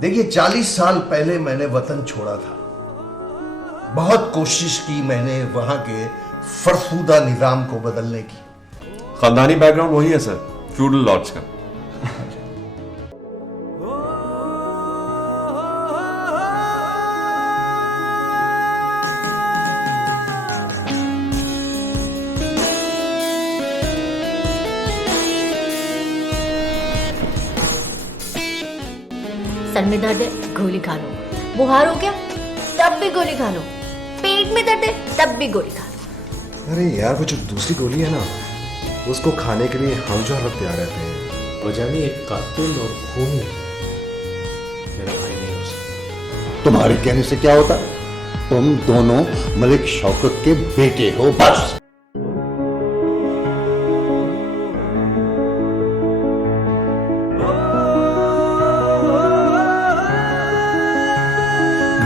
देखिए 40 साल पहले मैंने वतन छोड़ा था। बहुत कोशिश की मैंने वहां के फरसुदा निजाम को बदलने की। खानदानी बैकग्राउंड वही है सर, फ्यूडल लॉर्ड्स का। सर में दर्द है, गोली खा लो। बुखार हो गया, तब भी गोली खा लो। पेट में दर्द है, तब भी गोली खा लो। अरे यार, वो जो दूसरी गोली है ना, उसको खाने के लिए हम जो हर वक्त तैयार रहते हैं। वजह में एक कातिल और खूनी मेरा भाई नहीं हो सकता। तुम्हारे कहने से क्या होता? तुम दोनों मलिक शौकत के बेटे हो, बस।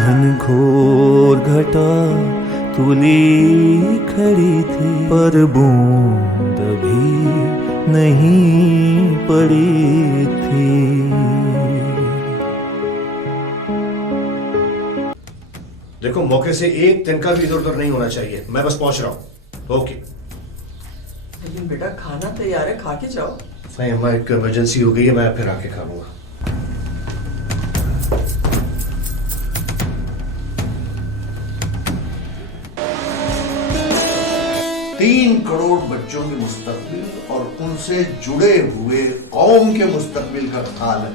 घनघोर घटा तुली खड़ी थी, पर बूंद भी नहीं पड़ी थी। देखो, मौके से एक तिनका भी इधर उधर नहीं होना चाहिए। मैं बस पहुंच रहा हूँ। ओके। लेकिन बेटा, खाना तैयार है, खा के जाओ। नहीं अम्मा, एक इमरजेंसी हो गई है, मैं फिर आके खा लूंगा। 3 करोड़ बच्चों के मुस्तकबिल और उनसे जुड़े हुए कौम के मुस्तकबिल का ख्याल है।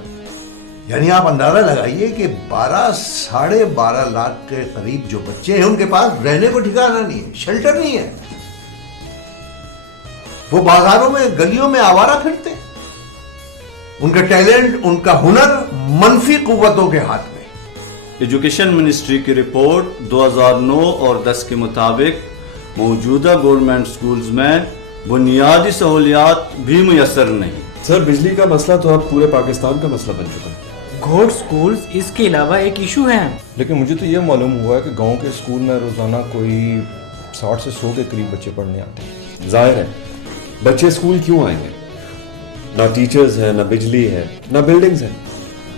यानी आप अंदाजा लगाइए कि 12-12.5 लाख के करीब जो बच्चे हैं, उनके पास रहने को ठिकाना नहीं है, शेल्टर नहीं है। वो बाजारों में, गलियों में आवारा फिरते हैं। उनका टैलेंट, उनका हुनर मनफी कुव्वतों के हाथ में। एजुकेशन मिनिस्ट्री की रिपोर्ट 2009 और 10 के मुताबिक मौजूदा गवर्नमेंट स्कूल्स में बुनियादी सहूलियात भी मुयसर नहीं। सर, बिजली का मसला तो अब पूरे पाकिस्तान का मसला बन चुका है। घोट स्कूल्स इसके अलावा एक इशू है। लेकिन मुझे तो ये मालूम हुआ है कि गांव के स्कूल में रोजाना कोई 60 से 100 के करीब बच्चे पढ़ने आते हैं। जाहिर है, बच्चे स्कूल क्यों आएंगे? ना टीचर्स हैं, ना बिजली है, ना बिल्डिंग्स हैं।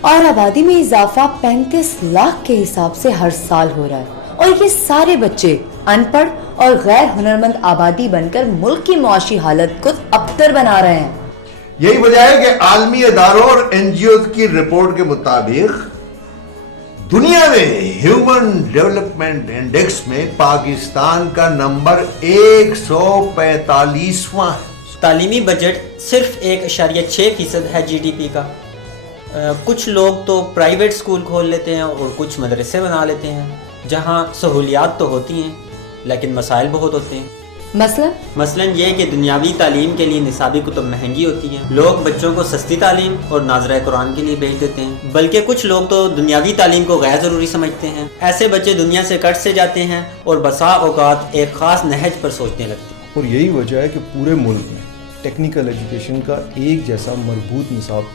और आबादी में इजाफा 35 लाख के हिसाब से हर साल हो रहा है। और ये सारे बच्चे अनपढ़ और गैर हुनरमंद आबादी बनकर मुल्क की मुआशी हालत को अबतर बना रहे हैं। यही वजह है कि आलमी इदारों और एनजीओ की रिपोर्ट के मुताबिक दुनिया में ह्यूमन डेवलपमेंट इंडेक्स में पाकिस्तान का नंबर 145वां है। तालीमी बजट सिर्फ 1.6% है जीडीपी का। कुछ लोग तो प्राइवेट स्कूल खोल लेते हैं और कुछ मदरसे बना लेते हैं, जहां सहूलियात तो होती हैं लेकिन मसाइल बहुत होते हैं। मसलन ये कि दुनियावी तालीम के लिए निसाबी कुतुब महंगी होती हैं। लोग बच्चों को सस्ती तालीम और नाज़रा कुरान के लिए भेज देते हैं, बल्कि कुछ लोग तो दुनियावी तालीम को गैर ज़रूरी समझते हैं। ऐसे बच्चे दुनिया से कट से जाते हैं और बसा औकात एक ख़ास नहज पर सोचने लगते हैं। और यही वजह है कि पूरे मुल्क में टेक्निकल एजुकेशन का एक जैसा मजबूत निसाब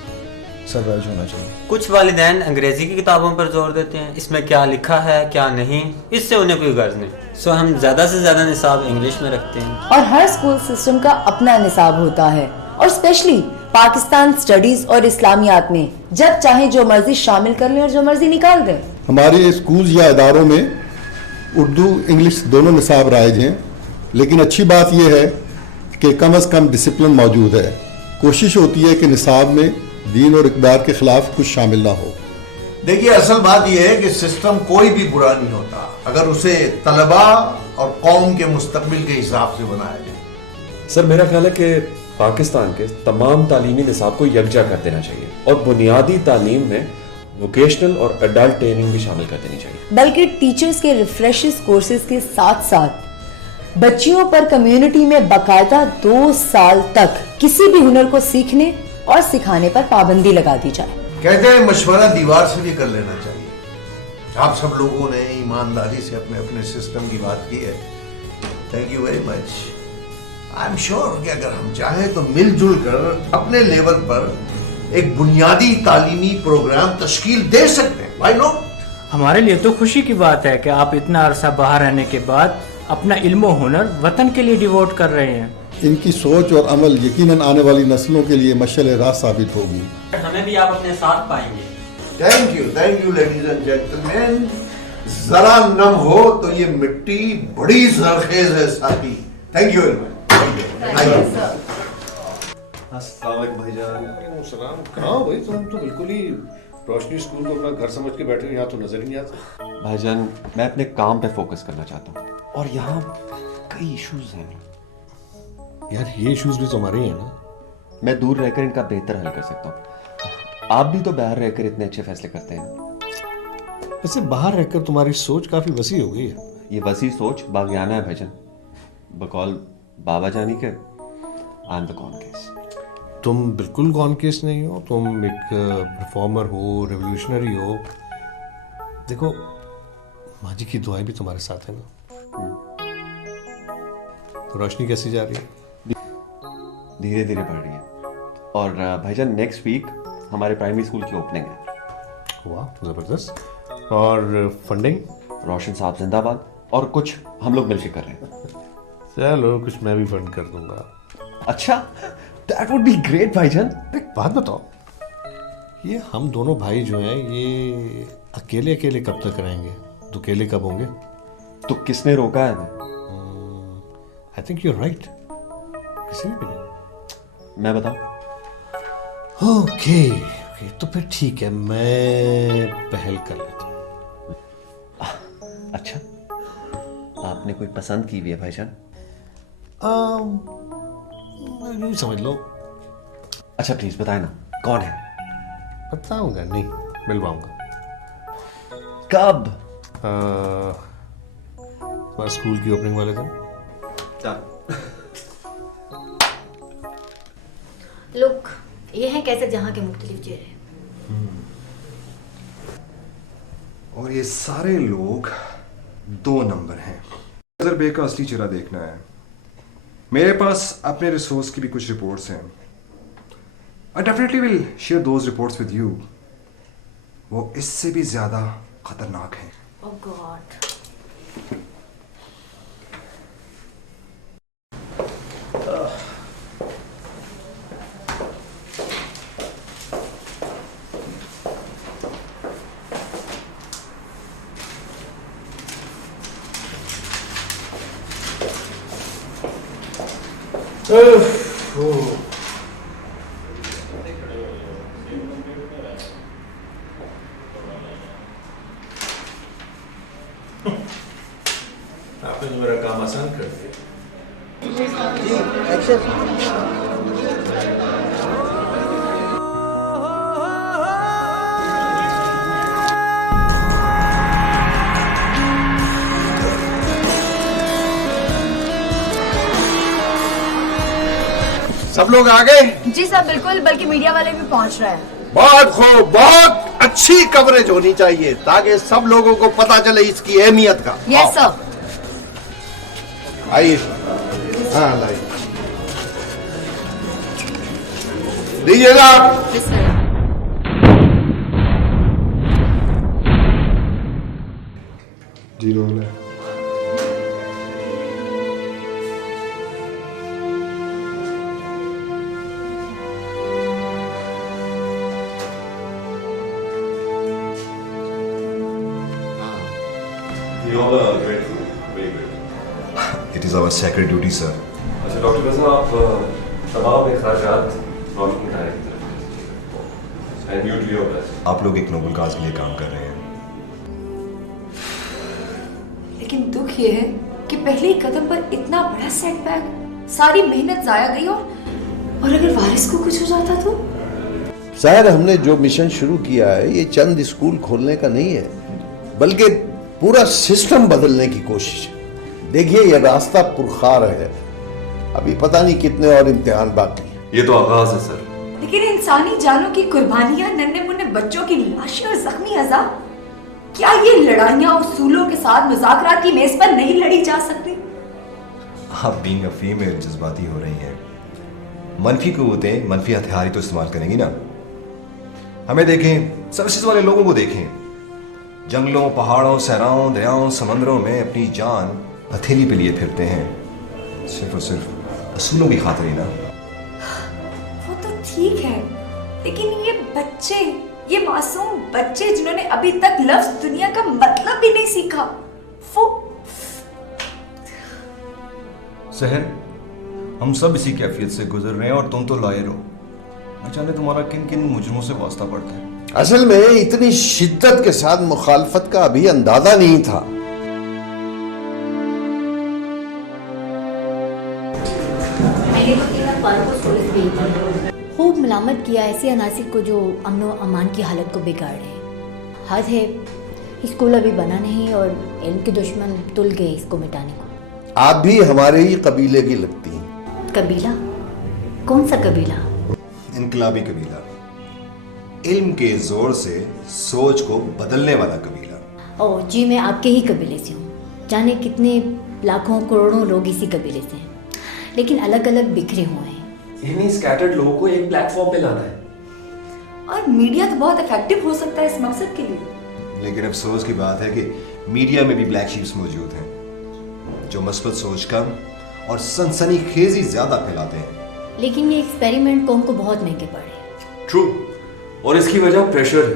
सरराज होना चाहिए। कुछ वालिदैन अंग्रेजी की किताबों पर जोर देते हैं, इसमें क्या लिखा है क्या नहीं, इससे उन्हें कोई गर्ज नहीं। सो हम ज्यादा से ज्यादा निसाब इंग्लिश में रखते हैं। और हर स्कूल सिस्टम का अपना निसाब होता है, और स्पेशली पाकिस्तान स्टडीज और इस्लामियात में जब चाहे जो मर्जी शामिल कर लें और जो मर्जी निकाल दें। हमारे स्कूल या इदारों में उर्दू इंग्लिश दोनों निसाब राइज हैं, लेकिन अच्छी बात यह है कि कम से कम डिसिप्लिन मौजूद है। कोशिश होती है कि निसाब में दीन और इक़दार के खिलाफ कुछ शामिल ना हो। देखिए, असल बात यह है कि सिस्टम कोई भी बुरा नहीं होता अगर उसे तलबा और कौम के मुस्तकबिल के हिसाब से बनाया जाए। सर, मेरा ख्याल है कि पाकिस्तान के तमाम तालीमी निसाब को यकजा कर देना चाहिए और बुनियादी तालीम में वोकेशनल और एडल्ट ट्रेनिंग भी शामिल कर देनी चाहिए। बल्कि टीचर्स के रिफ्रेशर्स कोर्सेज के साथ साथ बच्चियों पर कम्युनिटी में बाकायदा 2 साल तक किसी भी हुनर को सीखने और सिखाने पर पाबंदी लगा दी जाए। कहते हैं मशवरा दीवार से भी कर लेना चाहिए। आप सब लोगों ने ईमानदारी से अपने अपने सिस्टम की बात की है। Thank you very much. I am sure कि अगर हम चाहें तो मिलजुल कर अपने लेवल पर एक बुनियादी तालीमी प्रोग्राम तश्कील दे सकते हैं। Why not? हमारे लिए तो खुशी की बात है कि आप इतना अरसा बाहर रहने के बाद अपना इल्म और हुनर वतन के लिए डिवोट कर रहे हैं। इनकी सोच और अमल यकीनन आने वाली नस्लों के लिए मशाल राह साबित होगी। हमें भी आप अपने साथ पाएंगे। Thank you ladies and gentleman. जरा नम हो तो ये मिट्टी बड़ी जरखेज है साथी। Thank you very much. अस्सलाम वालेकुम भाईजान। सलाम। कहाँ हो भाई, तुम तो बिल्कुल ही रोशनी स्कूल को अपना घर समझ के बैठे हो, यहाँ तो नजर ही नहीं आता। भाईजान मैं अपने काम पे फोकस करना चाहता हूँ और यहाँ कई इश्यूज हैं। यार ये इश्यूज भी तुम्हारे ही हैं ना। मैं दूर रहकर इनका बेहतर हल कर सकता हूँ। आप भी तो बाहर रहकर इतने अच्छे फैसले करते हैं। वैसे बाहर रहकर तुम्हारी सोच काफी वसी हो गई है। ये वसी सोच बागियाना है भाईजान। बकौल बाबा जानी के I am the con case. तुम बिल्कुल गॉन केस नहीं हो, तुम एक परफॉर्मर हो, रेवोल्यूशनरी हो। देखो माँ जी की दुआएं भी तुम्हारे साथ है ना। तो रोशनी कैसी जा रही है? धीरे धीरे बढ़ रही है। और भाईजान नेक्स्ट वीक हमारे प्राइमरी स्कूल की ओपनिंग है। वाह जबरदस्त। और फंडिंग? रोशन साहब जिंदाबाद। और कुछ हम लोग मिलकर कर रहे हैं। चलो कुछ मैं भी फंड कर दूंगा। अच्छा दैट वुड बी ग्रेट भाईजान। एक बात बताओ, ये हम दोनों भाई जो हैं ये अकेले अकेले कब तक रहेंगे? तो अकेले कब होंगे? तो किसने रोका है? I think you are right. किसी भी नहीं। मैं बताऊं? ओके तो फिर ठीक है, मैं पहल कर लेता हूँ। अच्छा आपने कोई पसंद की हुई है भाईजान? यूं समझ लो। अच्छा प्लीज बताए ना कौन है? बताऊंगा नहीं, मिलवाऊंगा। कब? तुम्हारे स्कूल की ओपनिंग वाले दिन। लुक ये है कैसे जहां के मुख्तलिफ चेहरे। और ये सारे लोग 2 नंबर हैं। अगर बे का असली चेहरा देखना है, मेरे पास अपने रिसोर्स की भी कुछ रिपोर्ट्स हैं। I definitely will share those reports with you. वो इससे भी ज्यादा खतरनाक हैं। ओह गॉड। आपने तो मेरा काम आसान कर दिया। सब लोग आ गए? जी सर बिल्कुल, बल्कि मीडिया वाले भी पहुंच रहे हैं। बहुत खूब, बहुत अच्छी कवरेज होनी चाहिए ताकि सब लोगों को पता चले इसकी अहमियत का। Yes sir. आइए। हाँ लाइए दीजिएगा। जी रोल है। It is our sacred duty, sir. अच्छा डॉक्टर रज़ा आप तमाम अखराजात नॉमिनी इदारे की तरफ and you do your best. आप लोग एक नोबल काज के लिए काम कर रहे हैं। लेकिन दुख ये है कि पहले ही कदम पर इतना बड़ा सेटबैक, सारी मेहनत जाया गई। और अगर वारिस को कुछ हो जाता तो? शायद हमने जो मिशन शुरू किया है ये चंद स्कूल खोलने का नहीं है, बल्कि पूरा सिस्टम बदलने की कोशिश है। देखिए ये रास्ता पुरखार है, अभी पता नहीं कितने और इम्तिहान बाकी हैं। ये तो आगाज है सर। लेकिन इंसानी जानों की कुर्बानियां, नन्हे मुन्ने बच्चों की लाशें और जख्मी अज़ा, क्या ये लड़ाइयां उसूलों के साथ मुज़ाकरात की मेज पर नहीं लड़ी जा सकती? आप बीइंग अ फीमेल जज्बाती हो रही हैं। मनफी कुव्वतें मनफी हथियार ही तो इस्तेमाल करेंगी ना। हमें देखें, सर्विसेज वाले लोगों को देखें, जंगलों, पहाड़ों, सहराओं, दरियाओं, समंदरों में अपनी जान हथेली पे लिए फिरते हैं, सिर्फ और सिर्फ असूलों की खातिर ही ना। वो तो ठीक है, लेकिन ये बच्चे ये मासूम बच्चे जिन्होंने अभी तक लफ्ज दुनिया का मतलब भी नहीं सीखा, वो सहर, हम सब इसी कैफियत से गुजर रहे हैं और तुम तो लॉयर हो। न जाने तुम्हारा किन किन मुजरमों से वास्ता पड़ता है। असल में इतनी शिद्दत के साथ मुखालफत का अभी अंदाजा नहीं था। खूब मलामत किया ऐसे अनासिर को जो अमन व अमान की हालत को बिगाड़ रहे। हद है, स्कूल अभी बना नहीं और इल्म के दुश्मन तुल गए इसको मिटाने को। आप भी हमारे ही कबीले की लगती हैं। कबीला? कौन सा कबीला? इनकलाबी कबीला, इल्म के जोर से सोच को बदलने वाला कबीला। ओह जी, मैं आपके ही कबीले से हूँ। जाने कितने लाखों करोड़ों लोग इसी कबीले से हैं, लेकिन अलग अलग बिखरे हुए हैं। इन्हीं स्कैटर्ड लोगों को एक प्लेटफॉर्म पे लाना है। और मीडिया तो बहुत इफेक्टिव हो सकता है इस मकसद के लिए। लेकिन अफसोस की बात है कि मीडिया में भी ब्लैक शीप्स मौजूद हैं जो मस्बत सोच कम और सनसनीखेजी ज्यादा फैलाते हैं। लेकिन ये एक्सपेरिमेंट कौम को बहुत महंगे पड़े। ट्रू, और इसकी वजह प्रेशर है,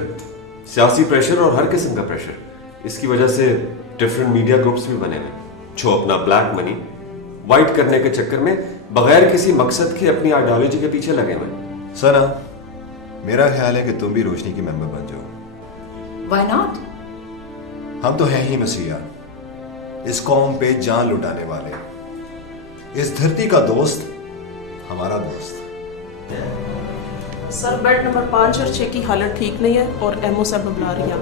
सियासी प्रेशर और हर किस्म का प्रेशर। इसकी वजह से डिफरेंट मीडिया ग्रुप्स भी बने हैं जो अपना ब्लैक मनी वाइट करने के चक्कर में बगैर किसी मकसद के अपनी आइडियोलॉजी के पीछे लगे हुए। सना, मेरा ख्याल है कि तुम भी रोशनी की मेंबर बन जाओ। Why not? हम तो हैं ही मसीहा, इस कौम पे जान लुटाने वाले, इस धरती का दोस्त, हमारा दोस्त। सर, बेड नंबर 5 और 6 की हालत ठीक नहीं है और एमओ साहब बुला रही है।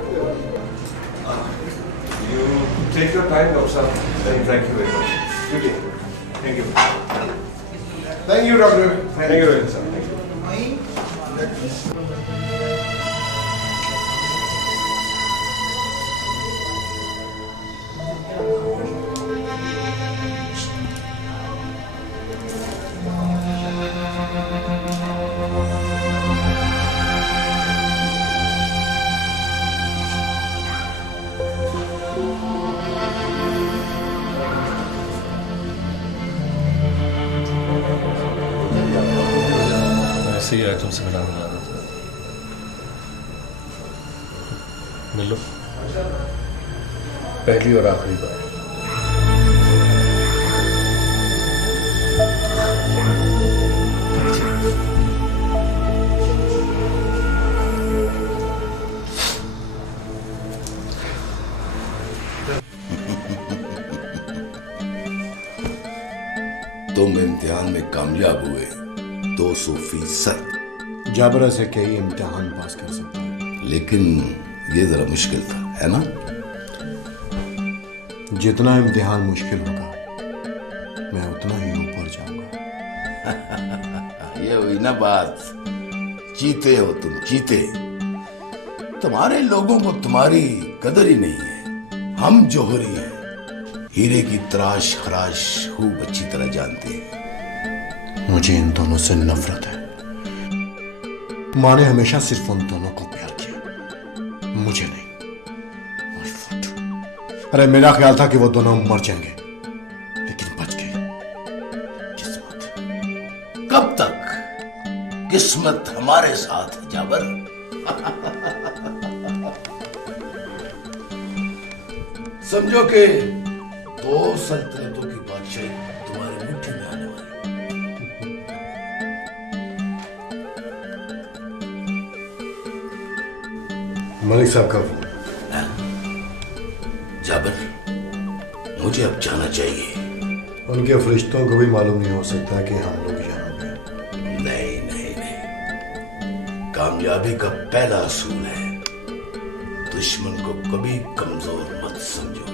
टेक योर टाइम डॉक्टर साहब। Thank you very much. Thank you. Thank you doctor. Thank you very much. ऐसे ही आया तुमसे मिलाने जा रहा था। मिलो, पहली और आखिरी बार। तुम इम्तिहान में कामयाब हुए 200%। जाबरा से क्या ये इम्तिहान पास कर सकता है? लेकिन ये जरा मुश्किल था, है ना? जितना इम्तिहान मुश्किल होगा मैं उतना ही ऊपर जाऊंगा। ये हुई ना बात। चीते हो तुम, चीते। तुम्हारे लोगों को तुम्हारी कदर ही नहीं है। हम जौहरी हैं, हीरे की तराश खराश खूब अच्छी तरह जानते हैं। मुझे इन दोनों से नफरत है। माँ ने हमेशा सिर्फ उन दोनों को प्यार किया, मुझे नहीं। अरे मेरा ख्याल था कि वो दोनों मर जाएंगे, लेकिन बच गए। किस्मत। कब तक किस्मत हमारे साथ है जाबर। समझो कि 2 सल्तनतों की बादशाही तुम्हारी मुट्ठी में आने वाली। मलिक साहब का फोन। जाबर, मुझे अब जाना चाहिए। उनके फरिश्तों को भी मालूम नहीं हो सकता कि हम लोग यहाँ हैं। नहीं नहीं नहीं, कामयाबी का पहला असूल है दुश्मन को कभी कमजोर मत समझो।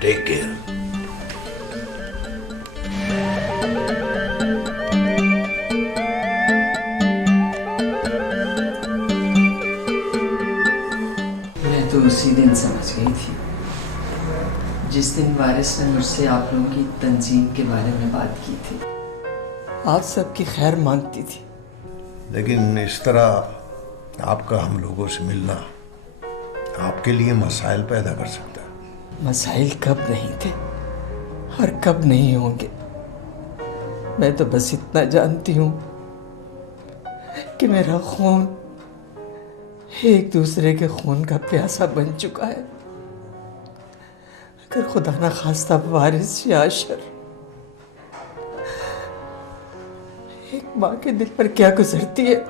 Take care. मैं तो उसी दिन समझ गई थी जिस दिन वारिस ने मुझसे आप लोगों की तंजीम के बारे में बात की थी। आप सबकी खैर मांगती थी, लेकिन इस तरह आपका हम लोगों से मिलना आपके लिए मसाइल पैदा कर सकता है। मसाइल कब नहीं थे और कब नहीं होंगे। मैं तो बस इतना जानती हूँ कि मेरा खून एक दूसरे के खून का प्यासा बन चुका है। अगर खुदा ना खास्ता वारिस या अशर, एक माँ के दिल पर क्या गुजरती है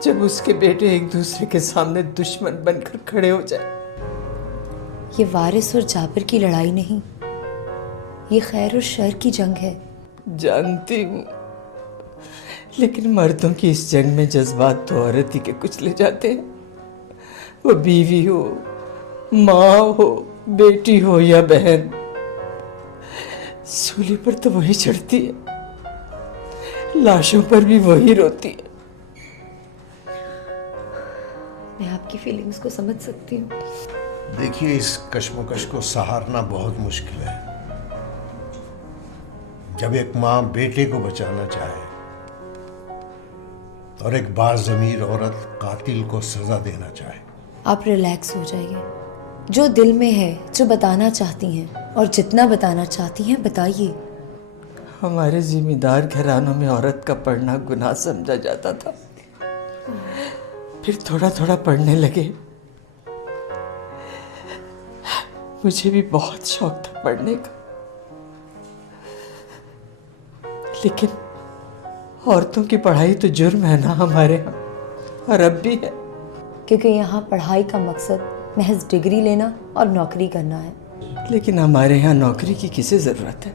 जब उसके बेटे एक दूसरे के सामने दुश्मन बनकर खड़े हो जाए। ये वारिस और जाबिर की लड़ाई नहीं, ये खैर और शर की जंग है। जानती हूँ, लेकिन मर्दों की इस जंग में जज्बात तो औरत ही के कुछ ले जाते हैं। वो बीवी हो, माँ हो, बेटी हो या बहन, सूली पर तो वही चढ़ती है, लाशों पर भी वही रोती है। मैं आपकी फीलिंग्स को समझ सकती हूँ। देखिए, इस कश्मकश को सहारना बहुत मुश्किल है। जब एक माँ बेटे को बचाना चाहे और एक बाज़मीर औरत कातिल को सजा देना चाहे। आप रिलैक्स हो जाइए। जो दिल में है, जो बताना चाहती हैं और जितना बताना चाहती हैं बताइए। हमारे जिम्मेदार घरानों में औरत का पढ़ना गुनाह समझा जाता था, फिर थोड़ा थोड़ा पढ़ने लगे। मुझे भी बहुत शौक था पढ़ने का, लेकिन औरतों की पढ़ाई तो जुर्म है ना हमारे यहाँ, और अब भी है। क्योंकि यहाँ पढ़ाई का मकसद महज डिग्री लेना और नौकरी करना है। लेकिन हमारे यहाँ नौकरी की किसे ज़रूरत है?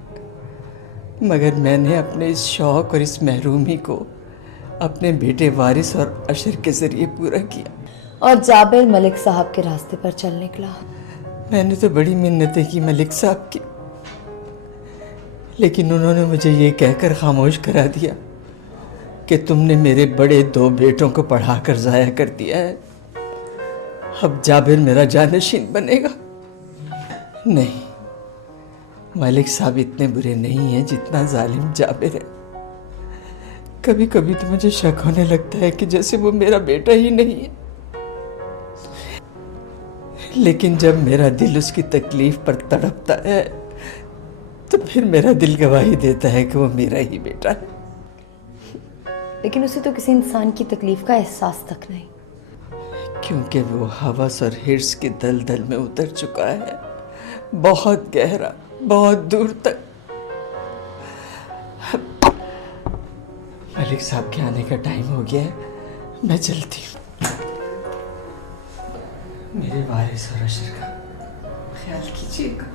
मगर मैंने अपने इस शौक और इस महरूमी को अपने बेटे वारिस और अशर के ज़रिए पूरा किया। और जाबिर मलिक साहब के रास्ते पर चल निकला। मैंने तो बड़ी मिन्नतें की मलिक साहब की, लेकिन उन्होंने मुझे ये कहकर खामोश करा दिया कि तुमने मेरे बड़े 2 बेटों को पढ़ाकर ज़ाया कर दिया है, अब जाबिर मेरा जानशीन बनेगा। नहीं, मलिक साहब इतने बुरे नहीं हैं जितना जालिम जाबिर है। कभी कभी तो मुझे शक होने लगता है कि जैसे वो मेरा बेटा ही नहीं है। लेकिन जब मेरा दिल उसकी तकलीफ पर तड़पता है तो फिर मेरा दिल गवाही देता है कि वो मेरा ही बेटा है। लेकिन उसे तो किसी इंसान की तकलीफ का एहसास तक नहीं, क्योंकि वो हवस और हिर्स के दलदल में उतर चुका है, बहुत गहरा, बहुत दूर तक। मलिक साहब के आने का टाइम हो गया है, मैं चलती हूँ। मेरे वारिस और अशर का ख्याल कीजिएगा।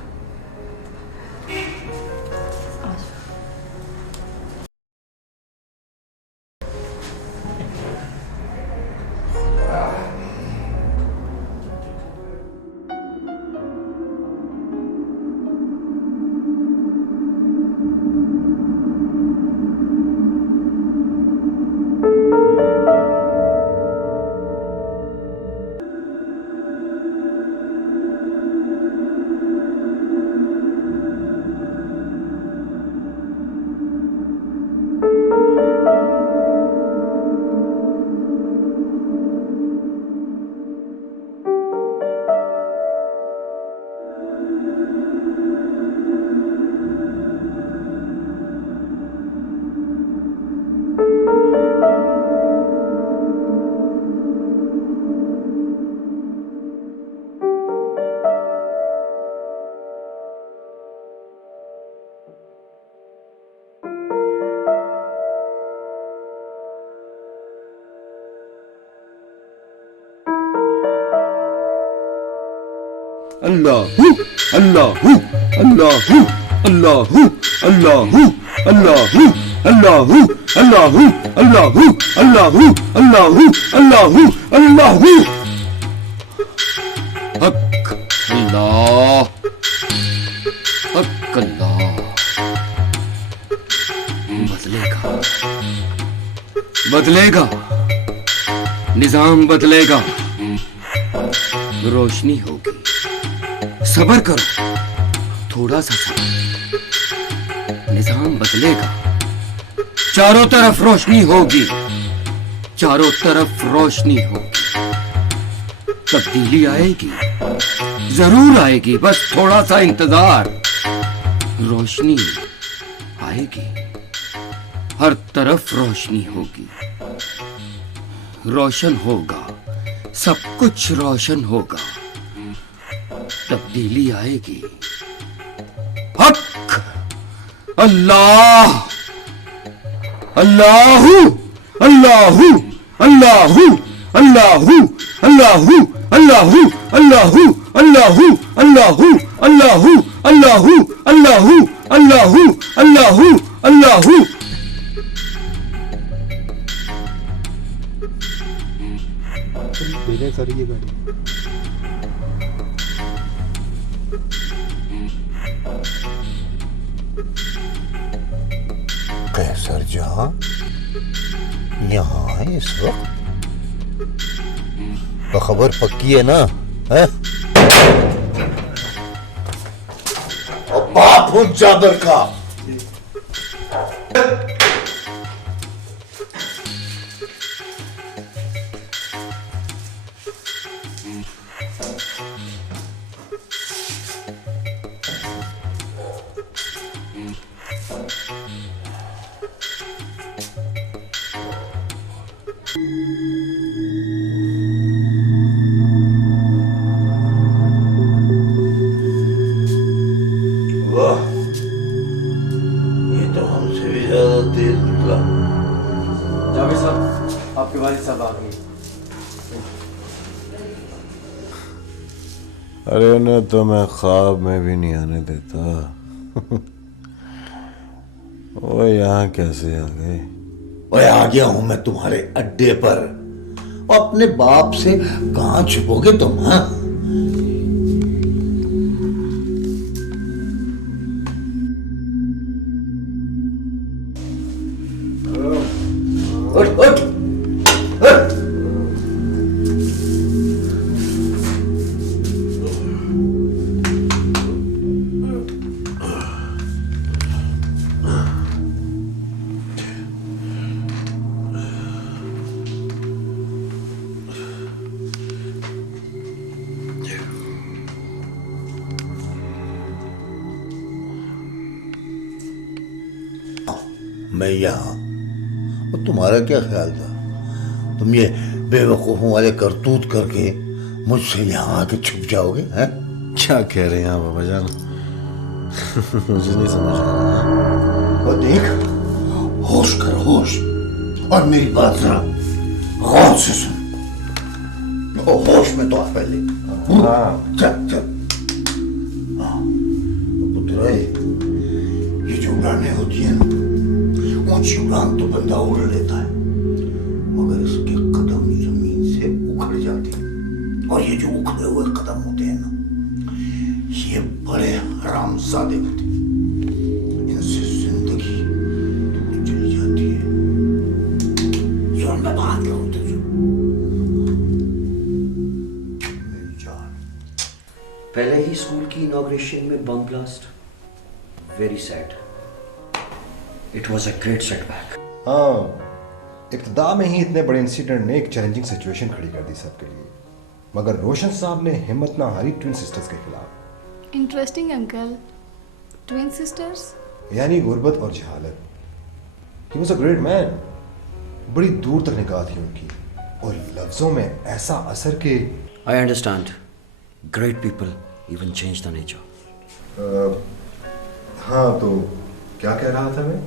अल्लाहू अल्लाहू अल्लाहू अल्लाहू अल्लाहू अल्लाहू अल्लाहू अल्लाहू अल्लाहू अल्लाहू अल्लाहू अल्लाहू अल्लाहू हक अल्लाह हक अल्लाह। बदलेगा बदलेगा निजाम बदलेगा, रोशनी होगी। सब्र करो, थोड़ा सा सब्र, निजाम बदलेगा। चारों तरफ रोशनी होगी, चारों तरफ रोशनी होगी। तब्दीली आएगी, जरूर आएगी, बस थोड़ा सा इंतजार। रोशनी आएगी, हर तरफ रोशनी होगी। रोशन होगा, सब कुछ रोशन होगा, तब्दीली आएगी। हक अल्लाह अल्लाहू अल्लाहू अल्लाहू अल्लाहू अल्लाहू अल्लाहू अल्लाहू अल्लाहू अल्लाहू अल्लाहू अल्लाहू अल्लाहू अल्लाहू अल्लाहू अल्लाहू। सर ये गाड़ी कैसर जहां यहाँ है इस वक्त? तो खबर पक्की है ना? है? और बाप हूं जाबिर का। वाह, ये तो हमसे भी ज्यादा तेज निकला। जावेद साहब, आपके वालिद साहब आ गए। अरे उन्हें तो मैं ख्वाब में भी नहीं आने देता। वो यहाँ कैसे आ गए? ओए आ गया हूं मैं तुम्हारे अड्डे पर। अपने बाप से कहां छुपोगे तुम? हाँ, उठ उठ उठ। मैं यहाँ, और तुम्हारा क्या ख्याल था? तुम ये बेवकूफों वाले करतूत करके मुझसे यहाँ आके छुप जाओगे? हैं? क्या कह रहे हैं आप बाबा जान? मुझे नहीं समझ आ रहा। और देख, होश कर होश, और मेरी बात जरा गौर से सुन। ओ, होश में तो आ पहले। हाँ, चल चल। हाँ, पुत्र, ये जो उड़ानें होती हैं ना, ऊंची उड़ान तो बंदा उड़ लेता है, मगर इसके कदम जमीन से उखड़ जाते हैं। और ये जो उखड़े हुए कदम होते हैं ना, ये बड़े हरामजादे होते हैं। इनसे जिंदगी दूर चली जाती है। सुन, मैं बात करूं तुझे। मेरी जान, पहले ही स्कूल की इनॉग्रेशन में bomb blast. Very sad. It was a great setback. हाँ, इब्तिदा में ही इतने बड़े इंसिडेंट ने एक चैलेंजिंग सिचुएशन खड़ी कर दी सबके लिए, मगर रोशन साहब ने हिम्मत ना हारी ट्विन सिस्टर्स के खिलाफ। Interesting uncle. ट्विन सिस्टर्स यानी गुर्बत और जहालत। He was a great man. बड़ी दूर तक निगाह थी उनकी, और लफ्जों में ऐसा असर के I understand. Great people even change the nature. हाँ, तो क्या कह रहा था मैं?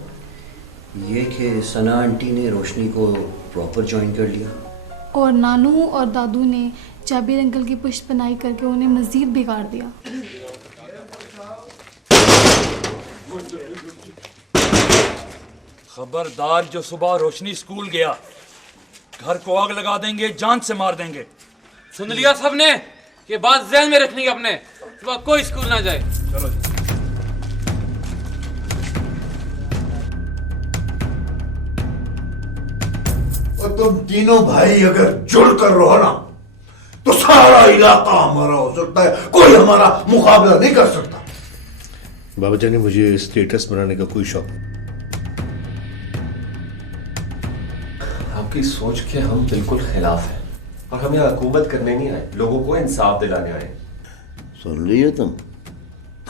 ये कि सना आंटी ने रोशनी को प्रॉपर ज्वाइन कर लिया, और नानू और दादू ने जाबिर अंकल की पुष्पनाई करके उन्हें मजीद बिगाड़ दिया। खबरदार, जो सुबह रोशनी स्कूल गया, घर को आग लगा देंगे, जान से मार देंगे। सुन लिया सबने? ये बात ध्यान में रखनी है अपने। सुबह कोई स्कूल ना जाए। चलो जी। और तुम तीनों भाई अगर जुड़ कर रहो ना, तो सारा इलाका हमारा हो सकता है, कोई हमारा मुकाबला नहीं कर सकता। बाबा जानी, मुझे स्टेटस बनाने का कोई शौक नहीं। आपकी सोच के हम बिल्कुल खिलाफ हैं, और हम यहाँ हुकूमत करने नहीं आए, लोगों को इंसाफ दिलाने आए। सुन रही हो तुम?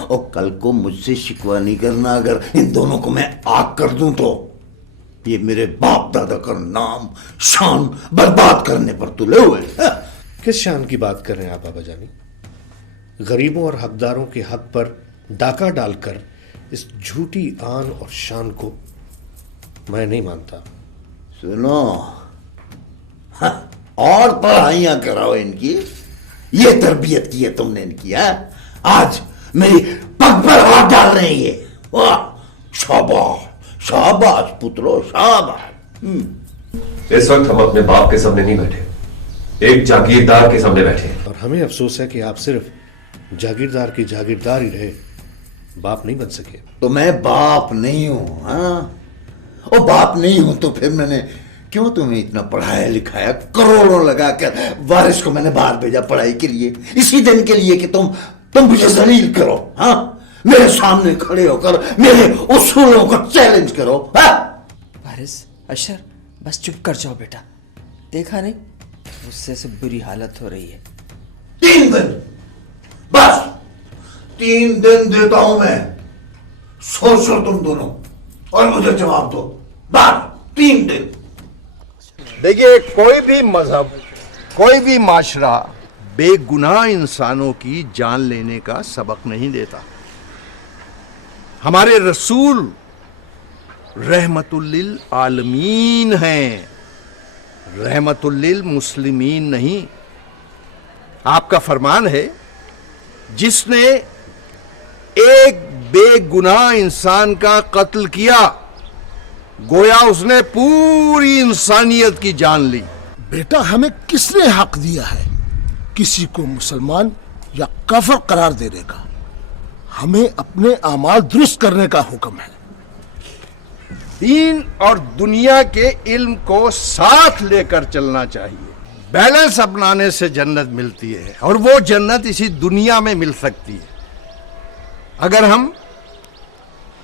और कल को मुझसे शिकवा नहीं करना अगर इन दोनों को मैं आग कर दूं तो। ये मेरे बाप दादा का नाम शान बर्बाद करने पर तुले हुए हैं। किस शान की बात कर रहे हैं आप बाबा जानी? गरीबों और हकदारों के हक पर डाका डालकर इस झूठी आन और शान को मैं नहीं मानता। सुनो, और पढ़ाइयां कराओ इनकी, ये तरबियत की है तुमने इनकी। है आज मेरी पग पर हाथ डाल रहे हैं ये। वाह, शाबाश शाबाश पुत्रो शाबाश। इस वक्त हम अपने बाप के सामने नहीं बैठे, एक जागीरदार के सामने बैठे हैं। और हमें अफसोस है कि आप सिर्फ जागीरदार की जागीरदार ही रहे, बाप नहीं बन सके। तो मैं बाप नहीं हूं? हाँ, ओ बाप नहीं हूं तो फिर मैंने क्यों तुम्हें इतना पढ़ाया लिखाया, करोड़ों लगाकर वारिस को मैंने बाहर भेजा पढ़ाई के लिए, इसी दिन के लिए कि तुम मुझे जलील करो। हाँ, मेरे सामने खड़े होकर मेरे उसूलों को चैलेंज करो। हाँ? वारिस, अशर, बस चुप कर जाओ बेटा, देखा नहीं गुस्से से बुरी हालत हो रही है। 3 दिन, बस 3 दिन देता हूं मैं, सोचो तुम दोनों और मुझे जवाब दो। बस 3 दिन। देखिए, कोई भी मजहब, कोई भी माशरा बेगुनाह इंसानों की जान लेने का सबक नहीं देता। हमारे रसूल रहमतुल लिल आलमीन हैं, रहमतुल लिल मुस्लिमीन नहीं। आपका फरमान है, जिसने एक बेगुनाह इंसान का कत्ल किया, गोया उसने पूरी इंसानियत की जान ली। बेटा, हमें किसने हक दिया है किसी को मुसलमान या काफिर करार देने का? हमें अपने अमाल दुरुस्त करने का हुक्म है। दीन और दुनिया के इल्म को साथ लेकर चलना चाहिए। बैलेंस अपनाने से जन्नत मिलती है, और वो जन्नत इसी दुनिया में मिल सकती है अगर हम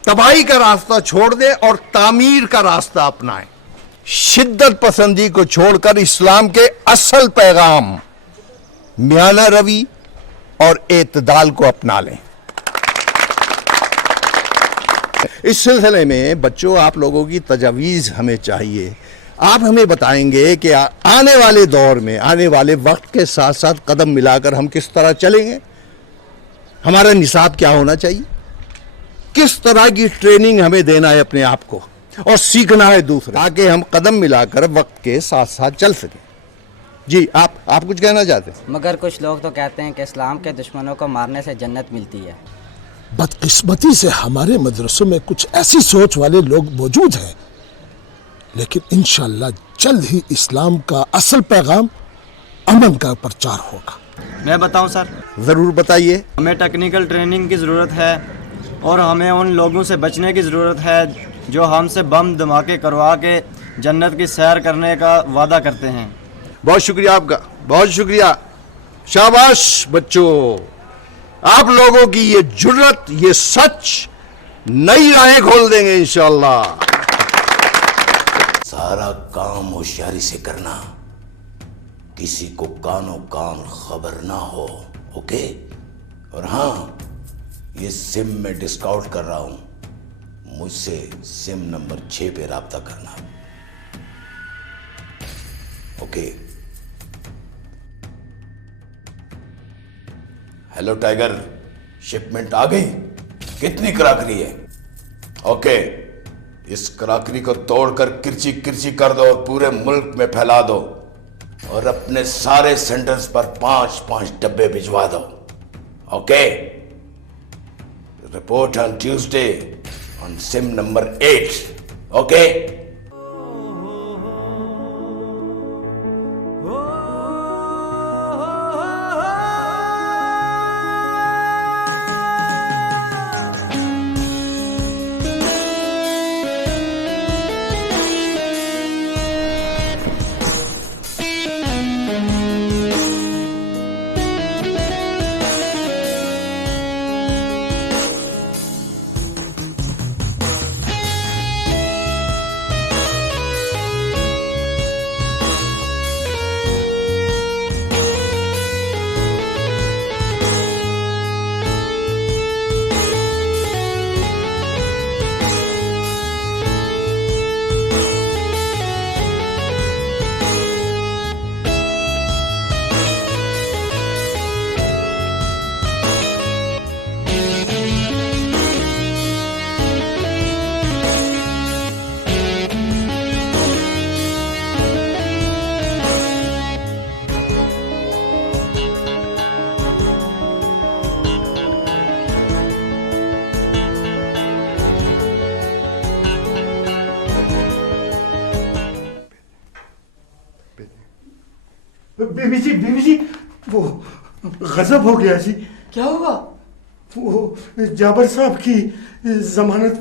तबाही का रास्ता छोड़ दें और तामीर का रास्ता अपनाएं। शिद्दत पसंदी को छोड़कर इस्लाम के असल पैगाम मियाना रवि और एतदाल को अपना लें। इस सिलसिले में बच्चों, आप लोगों की तजावीज़ हमें चाहिए। आप हमें बताएंगे कि आने वाले दौर में, आने वाले वक्त के साथ साथ कदम मिलाकर हम किस तरह चलेंगे, हमारा निसाब क्या होना चाहिए, किस तरह की ट्रेनिंग हमें देना है अपने आप को और सीखना है दूसरे, ताकि हम कदम मिलाकर वक्त के साथ साथ चल सकें। जी, आप कुछ कहना चाहते हैं? मगर कुछ लोग तो कहते हैं कि इस्लाम के दुश्मनों को मारने से जन्नत मिलती है। बदकिस्मती से हमारे मदरसों में कुछ ऐसी सोच वाले लोग मौजूद हैं, लेकिन इंशाअल्लाह जल्द ही इस्लाम का असल पैगाम अमन का प्रचार होगा। मैं बताऊं सर? जरूर बताइए। हमें टेक्निकल ट्रेनिंग की ज़रूरत है और हमें उन लोगों से बचने की ज़रूरत है जो हमसे बम धमाके करवा के जन्नत की सैर करने का वादा करते हैं। बहुत शुक्रिया आपका, बहुत शुक्रिया। शाबाश बच्चों, आप लोगों की ये जुर्रत, ये सच नई राहें खोल देंगे इंशाअल्लाह। सारा काम होशियारी से करना, किसी को कानो कान खबर ना हो। ओके? और हाँ, ये सिम में डिस्काउंट कर रहा हूं, मुझसे सिम नंबर 6 पे राब्ता करना। ओके? हेलो टाइगर, शिपमेंट आ गई? कितनी कराकरी है? ओके, इस कराकरी को तोड़कर किरची किरची कर दो और पूरे मुल्क में फैला दो, और अपने सारे सेंटर्स पर 5-5 डब्बे भिजवा दो। Okay? Report on Tuesday on SIM number 8। Okay? बीबी जी वो गजब हो गया जी। क्या हुआ? वो जाबर साहब की जमानत।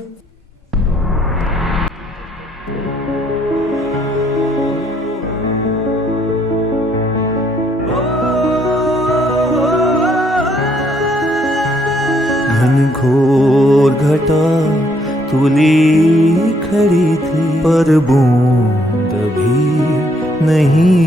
घनघोर घटा तुली खड़ी थी पर बूंद भी नहीं